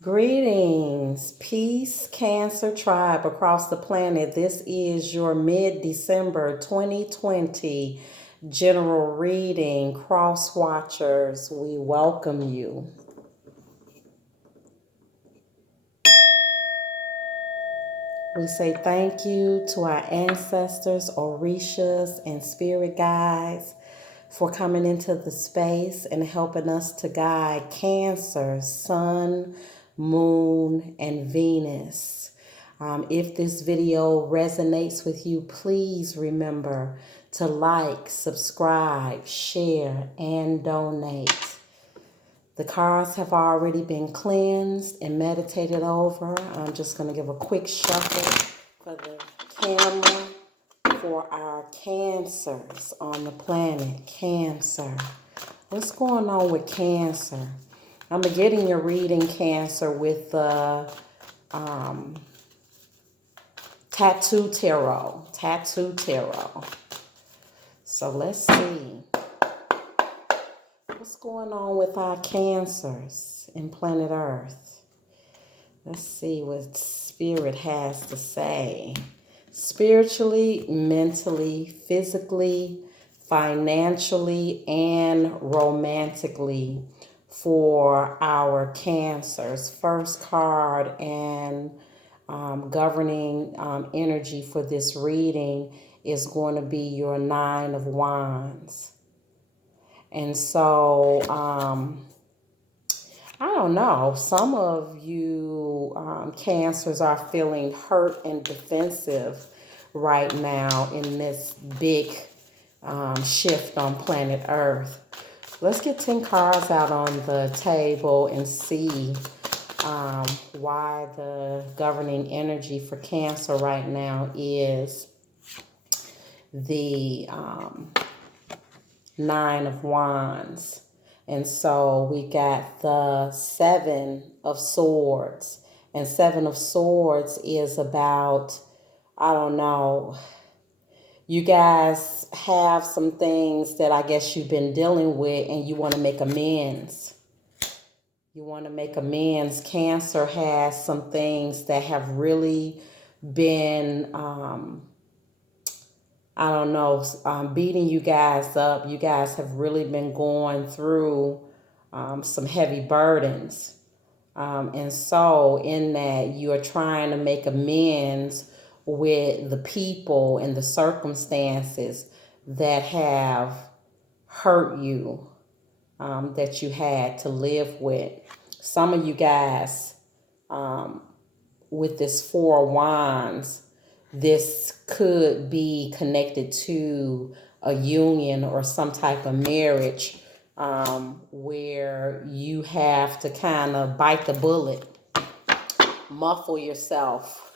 Greetings, peace, Cancer tribe across the planet. This is your mid-December 2020 general reading. Cross watchers, we welcome you. We say thank you to our ancestors, Orishas, and spirit guides for coming into the space and helping us to guide Cancer, Sun, Moon, and Venus. If this video resonates with you, please remember to like, subscribe, share, and donate. The cards have already been cleansed and meditated over. I'm just going to give a quick shuffle for the camera for our Cancers on the planet. Cancer. What's going on with Cancer? I'm getting your reading, Cancer, with the Tattoo Tarot. Tattoo Tarot. So let's see. What's going on with our Cancers in planet Earth? Let's see what Spirit has to say. Spiritually, mentally, physically, financially, and romantically for our Cancers. First card and governing energy for this reading is going to be your Nine of Wands. And so, I don't know, some of you Cancers are feeling hurt and defensive right now in this big shift on planet Earth. Let's get 10 cards out on the table and see why the governing energy for Cancer right now is the Nine of Wands. And so we got the Seven of Swords. And Seven of Swords is about, I don't know, you guys have some things that I guess you've been dealing with and you want to make amends. You want to make amends. Cancer has some things that have really been I don't know, beating you guys up. You guys have really been going through some heavy burdens. And so in that, you are trying to make amends with the people and the circumstances that have hurt you, that you had to live with. Some of you guys, with this Four of Wands, this could be connected to a union or some type of marriage where you have to kind of bite the bullet, muffle yourself.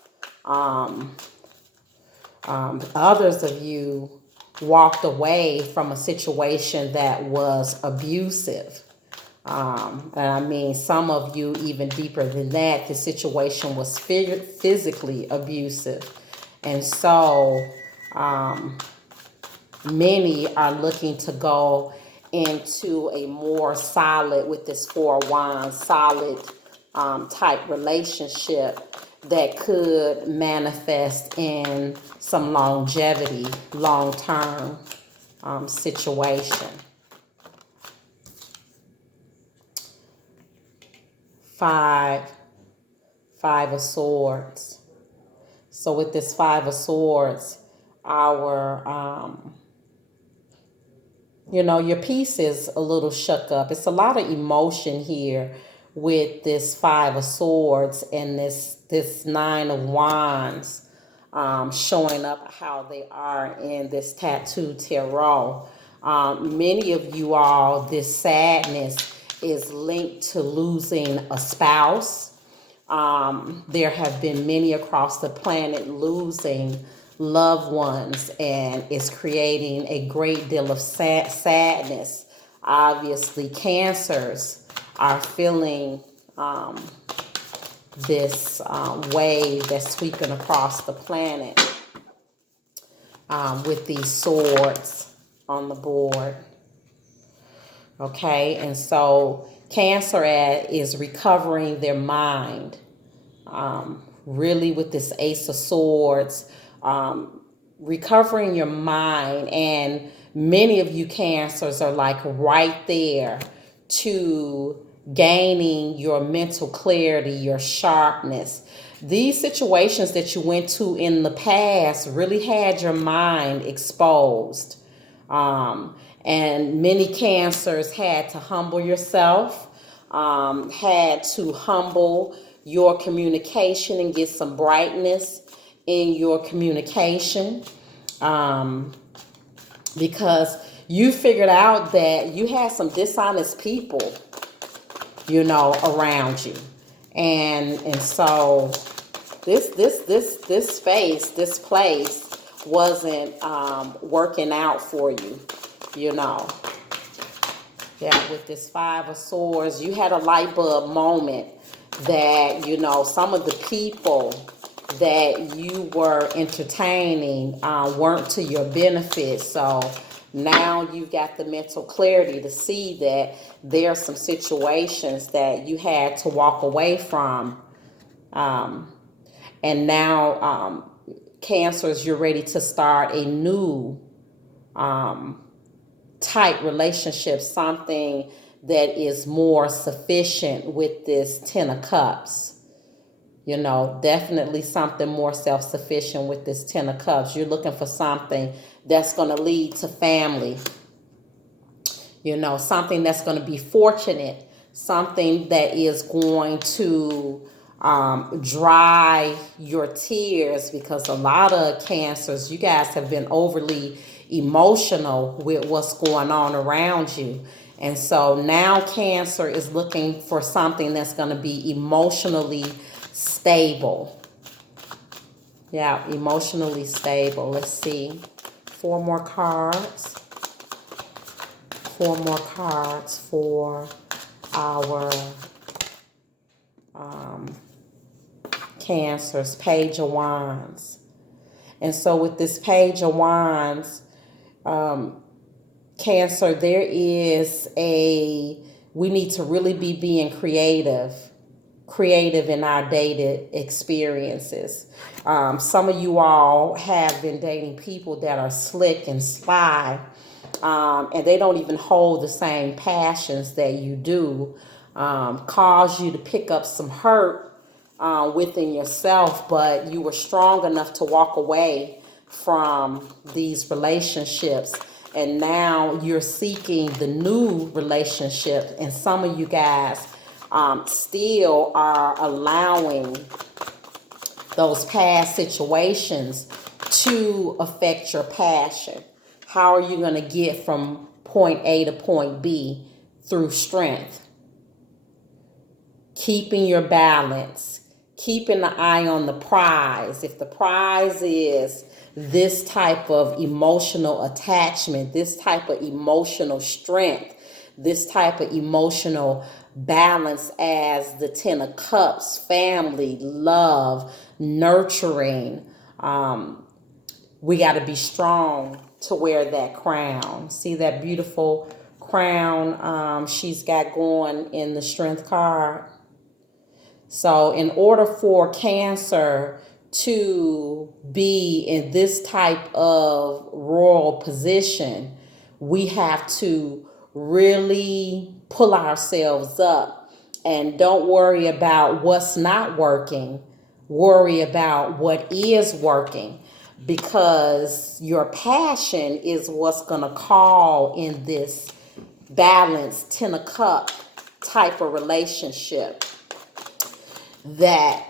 Others of you walked away from a situation that was abusive. And I mean, some of you even deeper than that, the situation was physically abusive. And so many are looking to go into a more solid, with this Four of Wands, solid type relationship that could manifest in some longevity, long-term situation. Five of Swords. So with this Five of Swords, our, your piece is a little shook up. It's a lot of emotion here with this Five of Swords and this Nine of Wands showing up how they are in this Tattoo Tarot. Many of you all, this sadness is linked to losing a spouse. There have been many across the planet losing loved ones, and it's creating a great deal of sadness. Obviously, Cancers are feeling this wave that's sweeping across the planet with these swords on the board. Okay, and so Cancer is recovering their mind. Really with this Ace of Swords, recovering your mind. And many of you Cancers are like right there to gaining your mental clarity, your sharpness. These situations that you went to in the past really had your mind exposed. And many Cancers had to humble yourself, had to humble your communication and get some brightness in your communication, because you figured out that you had some dishonest people, around you. And so this space, this place wasn't working out for you, Yeah, with this Five of Swords, you had a light bulb moment that, some of the people that you were entertaining weren't to your benefit. So now you've got the mental clarity to see that there are some situations that you had to walk away from. And now, Cancers, you're ready to start a new type relationship, something that is more sufficient with this Ten of Cups. Definitely something more self-sufficient with this Ten of Cups. You're looking for something that's going to lead to family. Something that's going to be fortunate. Something that is going to dry your tears, because a lot of Cancers, you guys have been overly emotional with what's going on around you. And so now Cancer is looking for something that's going to be emotionally stable. Yeah, emotionally stable. Let's see. 4 more cards. 4 more cards for our Cancers. Page of Wands. And so with this Page of Wands, Cancer, we need to really be being creative in our dated experiences. Some of you all have been dating people that are slick and sly, and they don't even hold the same passions that you do, cause you to pick up some hurt within yourself, but you were strong enough to walk away from these relationships. And now you're seeking the new relationship, and some of you guys still are allowing those past situations to affect your passion. How are you going to get from point A to point B? Through strength. Keeping your balance. Keeping the eye on the prize. If the prize is this type of emotional attachment, this type of emotional strength, this type of emotional balance as the Ten of Cups, family, love, nurturing, we got to be strong to wear that crown. See that beautiful crown she's got going in the Strength card? So in order for Cancer to be in this type of royal position, we have to really pull ourselves up and don't worry about what's not working. Worry about what is working, because your passion is what's going to call in this balanced Ten of Cups type of relationship that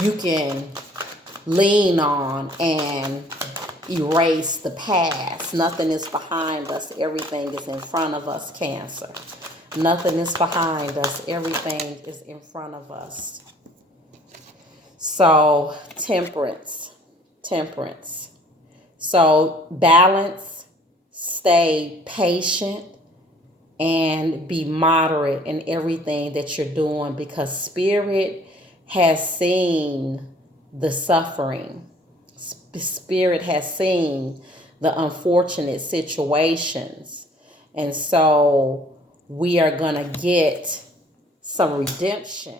you can lean on and erase the past. Nothing is behind us. Everything is in front of us, Cancer. Nothing is behind us. Everything is in front of us. So, temperance. So, balance, stay patient, and be moderate in everything that you're doing, because Spirit has seen the suffering. Spirit has seen the unfortunate situations. And so we are going to get some redemption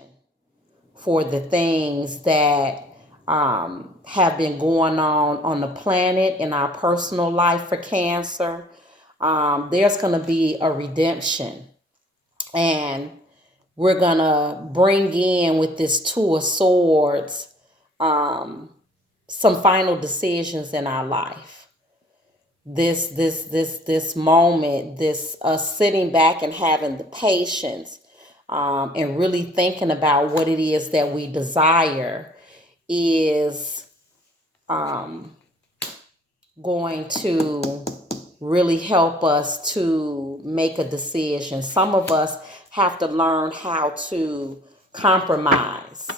for the things that have been going on the planet in our personal life for Cancer. There's going to be a redemption. And we're going to bring in with this Two of Swords some final decisions in our life. This moment, this sitting back and having the patience and really thinking about what it is that we desire is going to really help us to make a decision. Some of us have to learn how to compromise.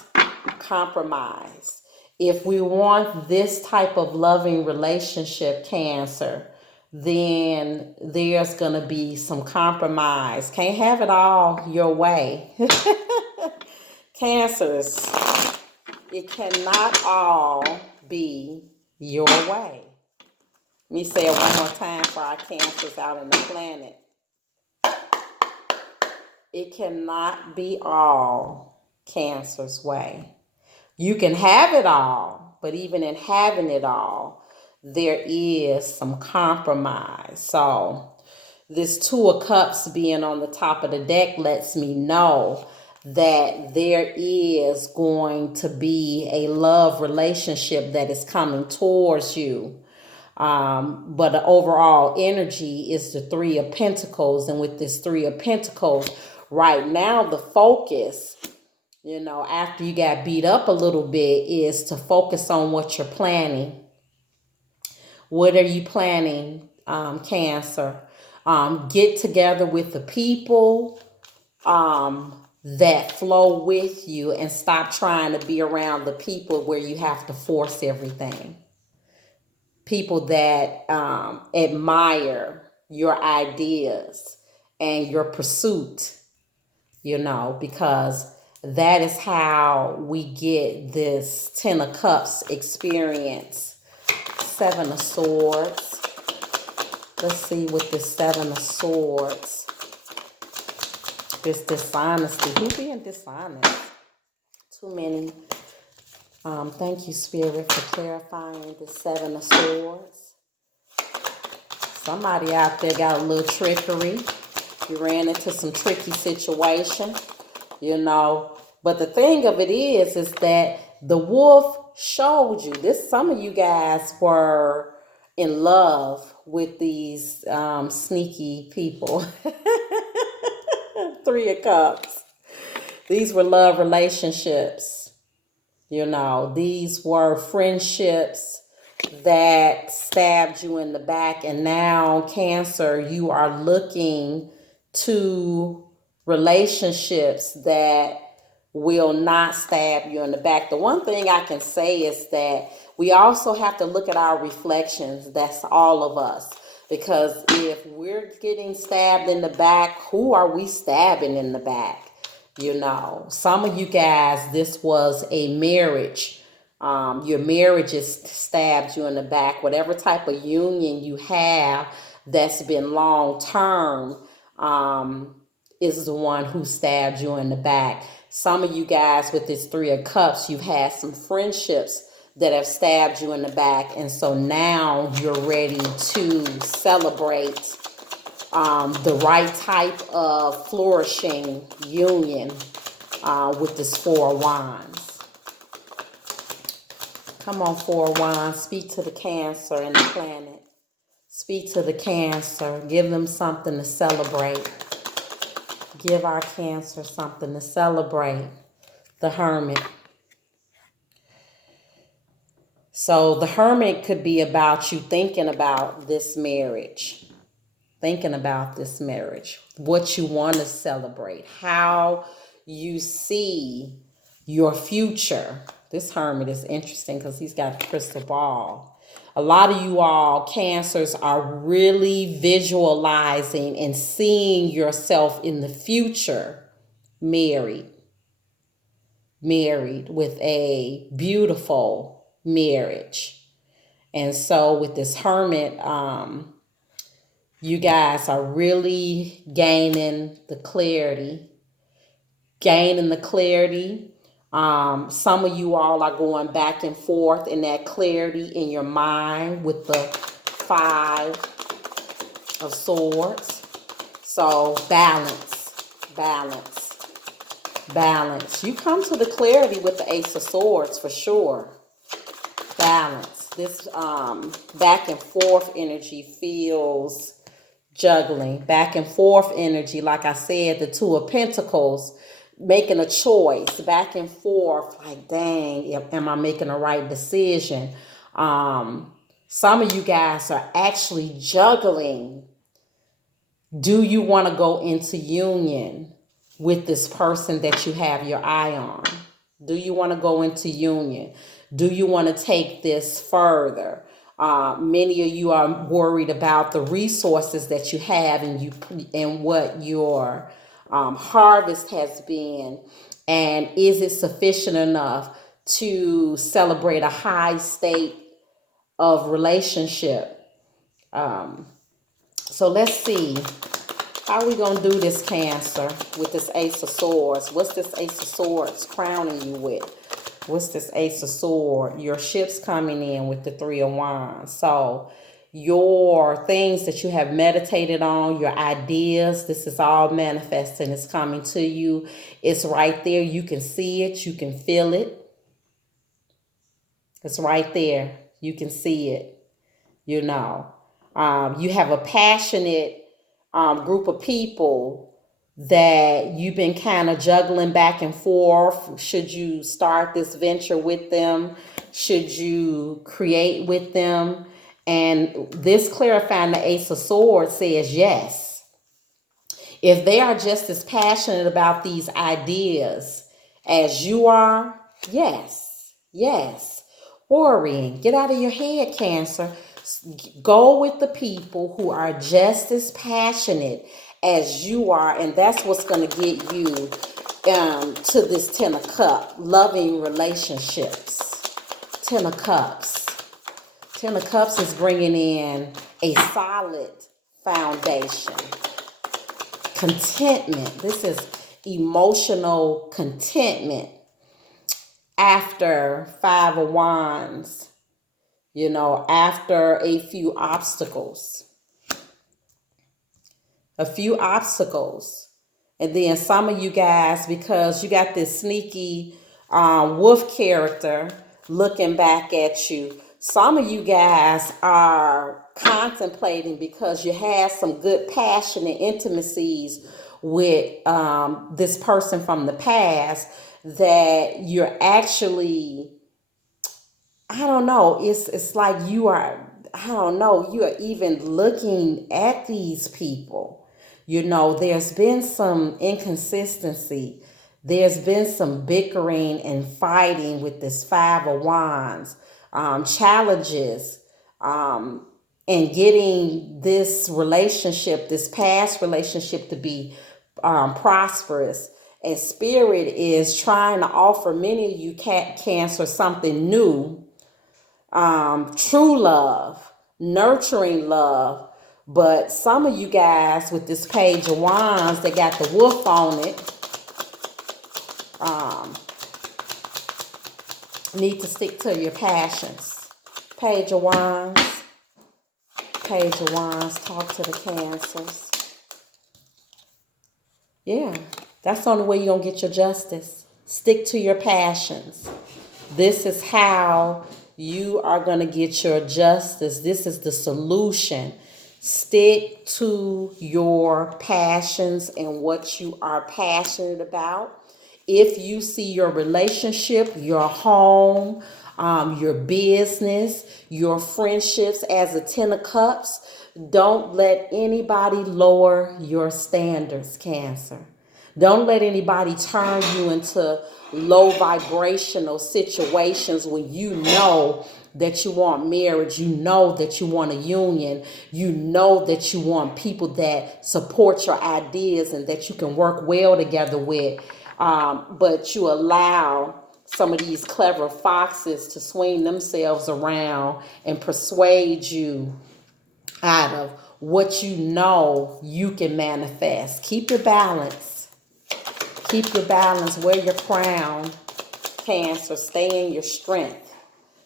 Compromise. If we want this type of loving relationship, Cancer, then there's going to be some compromise. Can't have it all your way. Cancers, it cannot all be your way. Let me say it one more time for our Cancers out in the planet. It cannot be all Cancer's way. You can have it all, but even in having it all, there is some compromise. So this Two of Cups being on the top of the deck lets me know that there is going to be a love relationship that is coming towards you. But the overall energy is the Three of Pentacles. And with this Three of Pentacles, right now the focus, after you got beat up a little bit, is to focus on what you're planning. What are you planning, Cancer? Get together with the people that flow with you and stop trying to be around the people where you have to force everything. People that admire your ideas and your pursuit, because that is how we get this Ten of Cups experience. Seven of Swords. Let's see with the Seven of Swords. This dishonesty. Who being dishonest? Too many. Thank you, Spirit, for clarifying the Seven of Swords. Somebody out there got a little trickery. You ran into some tricky situation, But the thing of it is that the wolf showed you this. Some of you guys were in love with these sneaky people. Three of Cups. These were love relationships. These were friendships that stabbed you in the back. And now, Cancer, you are looking to relationships that will not stab you in the back. The one thing I can say is that we also have to look at our reflections. That's all of us. Because if we're getting stabbed in the back, who are we stabbing in the back? Some of you guys, this was a marriage. Your marriage has stabbed you in the back. Whatever type of union you have that's been long term is the one who stabbed you in the back. Some of you guys with this Three of Cups, you've had some friendships that have stabbed you in the back. And so now you're ready to celebrate the right type of flourishing union with this Four of Wands. Come on, Four of Wands. Speak to the Cancer and the planet. Speak to the Cancer. Give them something to celebrate. Give our Cancer something to celebrate. The Hermit. So the Hermit could be about you thinking about this marriage. Thinking about this marriage. What you want to celebrate. How you see your future. This Hermit is interesting because he's got a crystal ball. A lot of you all, Cancers, are really visualizing and seeing yourself in the future married with a beautiful marriage. And so with this Hermit, You guys are really gaining the clarity. Some of you all are going back and forth in that clarity in your mind with the Five of Swords. So balance. You come to the clarity with the Ace of Swords for sure. Balance. This back and forth energy feels juggling. Back and forth energy, like I said, the Two of Pentacles, making a choice. Back and forth, like, dang, am I making the right decision? Some of you guys are actually juggling. Do you want to go into union with this person that you have your eye on? Do you want to go into union? Do you want to take this further? Many of you are worried about the resources that you have and what your harvest has been, and is it sufficient enough to celebrate a high state of relationship? So let's see. How are we going to do this, Cancer, with this Ace of Swords? What's this Ace of Swords crowning you with? What's this Ace of Swords? Your ship's coming in with the Three of Wands. So your things that you have meditated on, your ideas, this is all manifesting. It's coming to you. It's right there. You can see it. You can feel it. It's right there. You can see it. You know. You have a passionate group of people that you've been kind of juggling back and forth. Should you start this venture with them? Should you create with them? And this clarifying the Ace of Swords says yes. If they are just as passionate about these ideas as you are, yes. Worrying. Get out of your head, Cancer. Go with the people who are just as passionate as you are, and that's what's going to get you to this Ten of Cups, loving relationships. Ten of Cups. Ten of Cups is bringing in a solid foundation. Contentment. This is emotional contentment after Five of Wands. You know, after a few obstacles. And then some of you guys, because you got this sneaky wolf character looking back at you, some of you guys are contemplating, because you had some good passion and intimacies with this person from the past, that you're actually, I don't know, it's like you are, I don't know, you are even looking at these people. You know, there's been some inconsistency. There's been some bickering and fighting with this Five of Wands. Challenges and getting this relationship, this past relationship, to be prosperous. And Spirit is trying to offer many of you Cancer something new. True love, nurturing love. But some of you guys with this Page of Wands, they got the wolf on it, need to stick to your passions. Page of Wands, talk to the Cancers. Yeah, that's the only way you're going to get your justice. Stick to your passions. This is how you are going to get your justice. This is the solution. Stick to your passions and what you are passionate about. If you see your relationship, your home, your business, your friendships as a Ten of Cups, don't let anybody lower your standards, Cancer. Don't let anybody turn you into low vibrational situations when you know that you want marriage, you know that you want a union, you know that you want people that support your ideas and that you can work well together with. But you allow some of these clever foxes to swing themselves around and persuade you out of what you know you can manifest. Keep your balance. Keep your balance. Wear your crown, Cancer. Stay in your strength.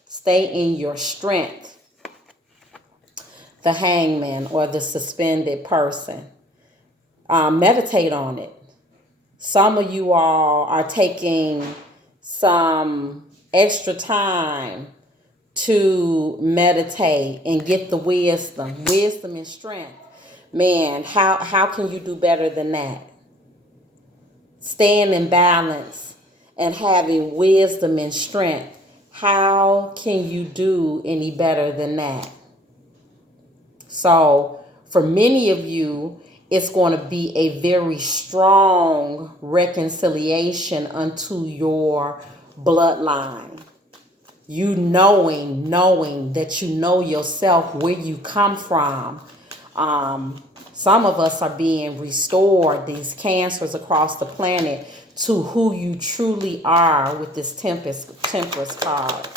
Stay in your strength. The hangman or the suspended person. Meditate on it. Some of you all are taking some extra time to meditate and get the wisdom and strength. Man, how can you do better than that? Staying in balance and having wisdom and strength. How can you do any better than that? So for many of you, it's going to be a very strong reconciliation unto your bloodline. You knowing that you know yourself, where you come from. Some of us are being restored, these cancers across the planet, to who you truly are with this temperance card.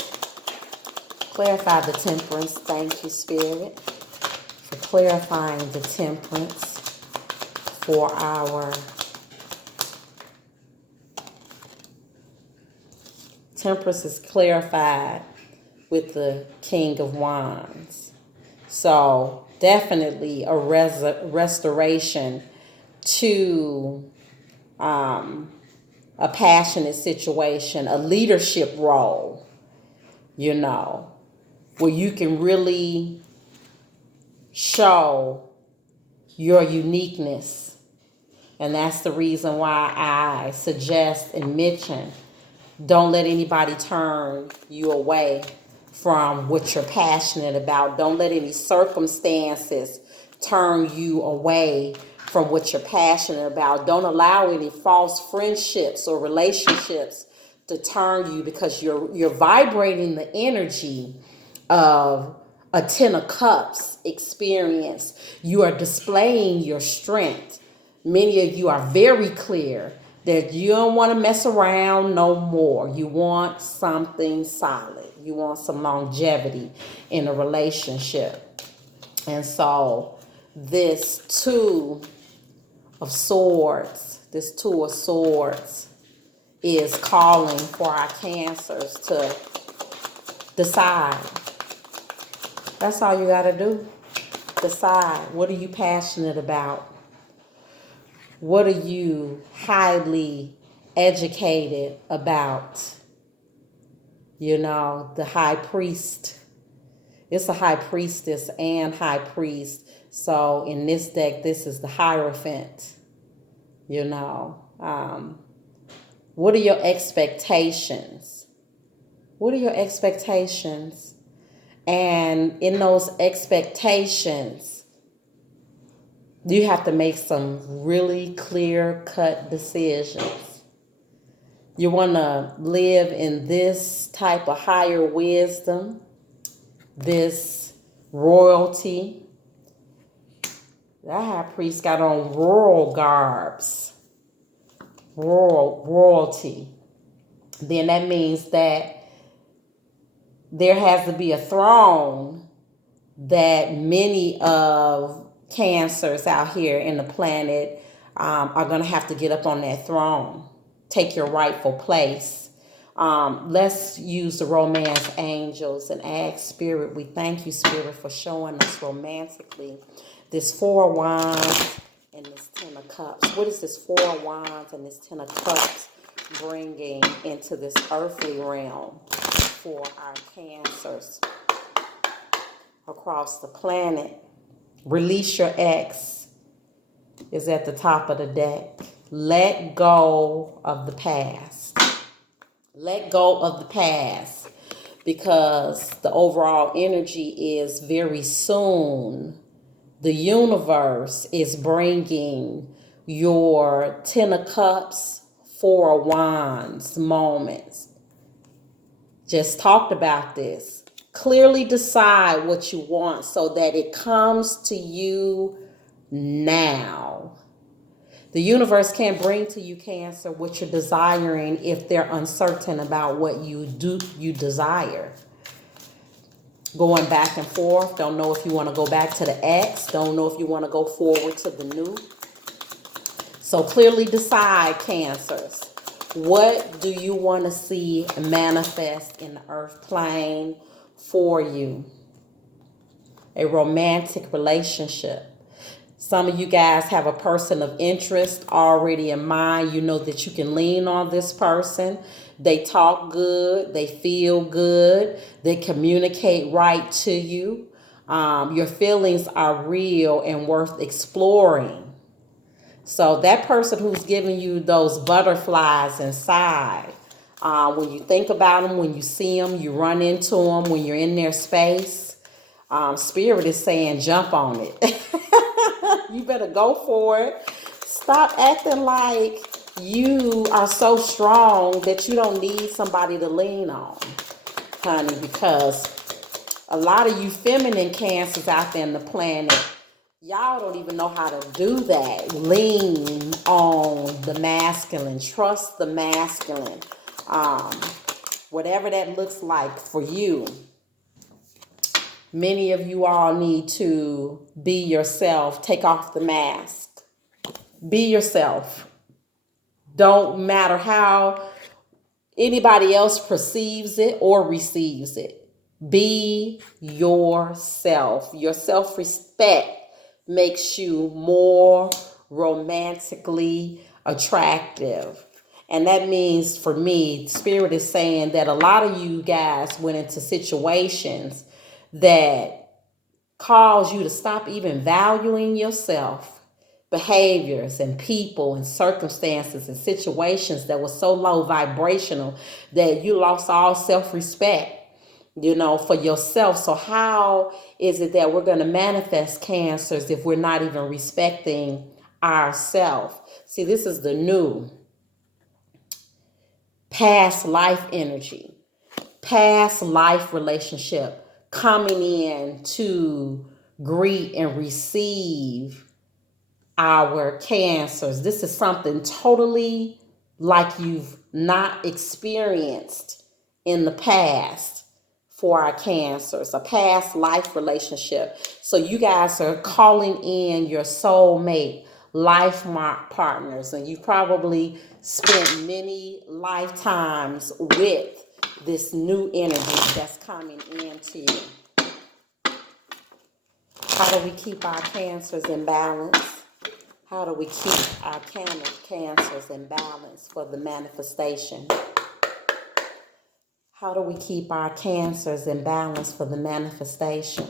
Clarify the temperance. Thank you, Spirit, for clarifying the temperance for our temperance is clarified with the King of Wands. So definitely a restoration to a passionate situation, a leadership role, where you can really show your uniqueness. And that's the reason why I suggest and mention, don't let anybody turn you away from what you're passionate about. Don't let any circumstances turn you away from what you're passionate about. Don't allow any false friendships or relationships to turn you, because you're vibrating the energy of a Ten of Cups experience. You are displaying your strength. Many of you are very clear that you don't want to mess around no more. You want something solid. You want some longevity in a relationship. And so this Two of Swords is calling for our Cancers to decide. That's all you got to do. Decide. What are you passionate about? What are you highly educated about? The high priest. It's a high priestess and high priest. So in this deck, this is the Hierophant. What are your expectations? What are your expectations? And in those expectations, you have to make some really clear-cut decisions. You want to live in this type of higher wisdom, this royalty. That high priest got on royal garbs, royalty. Then that means that there has to be a throne that many of Cancers out here in the planet are going to have to get up on that throne. Take your rightful place. Let's use the romance angels and ask Spirit. We thank you, Spirit, for showing us romantically this Four of Wands and this Ten of Cups. What is this Four of Wands and this Ten of Cups bringing into this earthly realm for our Cancers across the planet? Release your ex is at the top of the deck. Let go of the past. Let go of the past, because the overall energy is very soon. The universe is bringing your Ten of Cups, Four of Wands moments. Just talked about this. Clearly decide what you want so that it comes to you now. The universe can't bring to you, Cancer, what you're desiring if they're uncertain about what you desire. going back and forth. Don't know if you want to go back to the ex. Don't know if you want to go forward to the new. So clearly decide, Cancers. What do you want to see manifest in the earth plane for you? A romantic relationship. Some of you guys have a person of interest already in mind. You know that you can lean on this person. They talk good. They feel good. They communicate right to you. Your feelings are real and worth exploring. So that person who's giving you those butterflies inside, when you think about them, when you see them, you run into them, when you're in their space, Spirit is saying jump on it. You better go for it. Stop acting like you are so strong that you don't need somebody to lean on, honey, because a lot of you feminine Cancers out there in the planet, y'all don't even know how to do that. Lean on the masculine. Trust the masculine. Whatever that looks like for you. Many of you all need to be yourself. Take off the mask. Be yourself. Don't matter how anybody else perceives it or receives it. Be yourself. Your self-respect makes you more romantically attractive. And that means, for me, Spirit is saying that a lot of you guys went into situations that cause you to stop even valuing yourself. Behaviors and people and circumstances and situations that were so low vibrational that you lost all self-respect, for yourself. So how is it that we're going to manifest Cancers if we're not even respecting ourselves? See, this is the new past life energy, past life relationship coming in to greet and receive our Cancers. This is something totally like you've not experienced in the past for our Cancers, a past life relationship. So you guys are calling in your soulmate, life partners, and you probably spent many lifetimes with this new energy that's coming into you. How do we keep our Cancers in balance? How do we keep our Cancers in balance for the manifestation? How do we keep our Cancers in balance for the manifestation?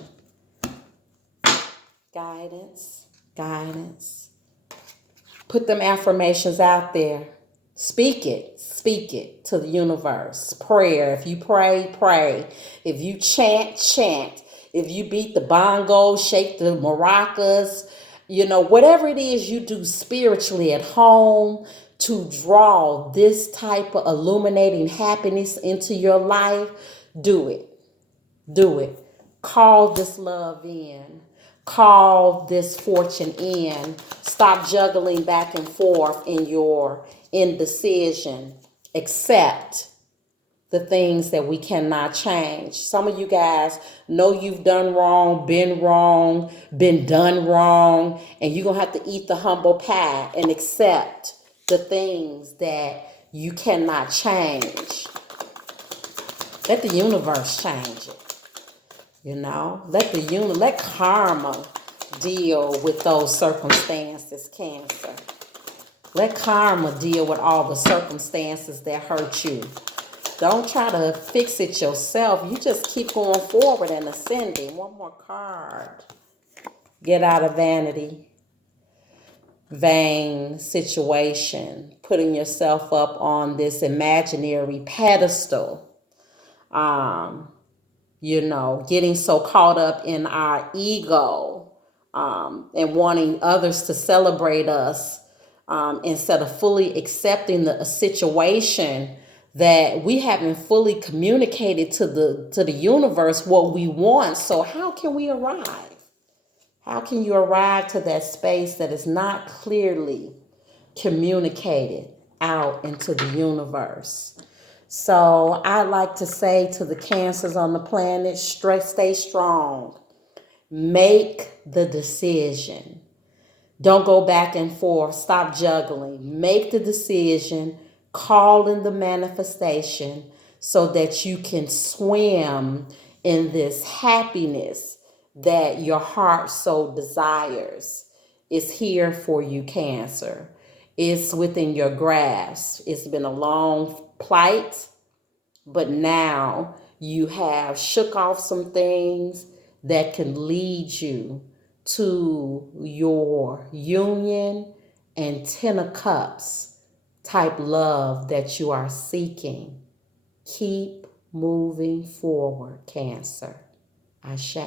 Guidance, guidance. Put them affirmations out there. Speak it to the universe. Prayer. If you pray, pray. If you chant, chant. If you beat the bongos, shake the maracas, whatever it is you do spiritually at home to draw this type of illuminating happiness into your life, do it. Do it. Call this love in. Call this fortune in. Stop juggling back and forth in your indecision. Accept the things that we cannot change. Some of you guys know you've done wrong, been done wrong, and you're going to have to eat the humble pie and accept the things that you cannot change. Let the universe change it. Let karma deal with those circumstances, Cancer. Let karma deal with all the circumstances that hurt you. Don't try to fix it yourself. You just keep going forward and ascending. One more card. Get out of vanity, vain situation, putting yourself up on this imaginary pedestal. Getting so caught up in our ego, and wanting others to celebrate us, instead of fully accepting a situation that we haven't fully communicated to the universe what we want. So how can we arrive? How can you arrive to that space that is not clearly communicated out into the universe? So I like to say to the Cancers on the planet, stay strong. Make the decision. Don't go back and forth. Stop juggling. Make the decision. Call in the manifestation so that you can swim in this happiness that your heart so desires. Is here for you, Cancer. It's within your grasp. It's been a long plight, but now you have shook off some things that can lead you to your union and 10 of Cups type love that you are seeking. Keep moving forward, Cancer. Ashe.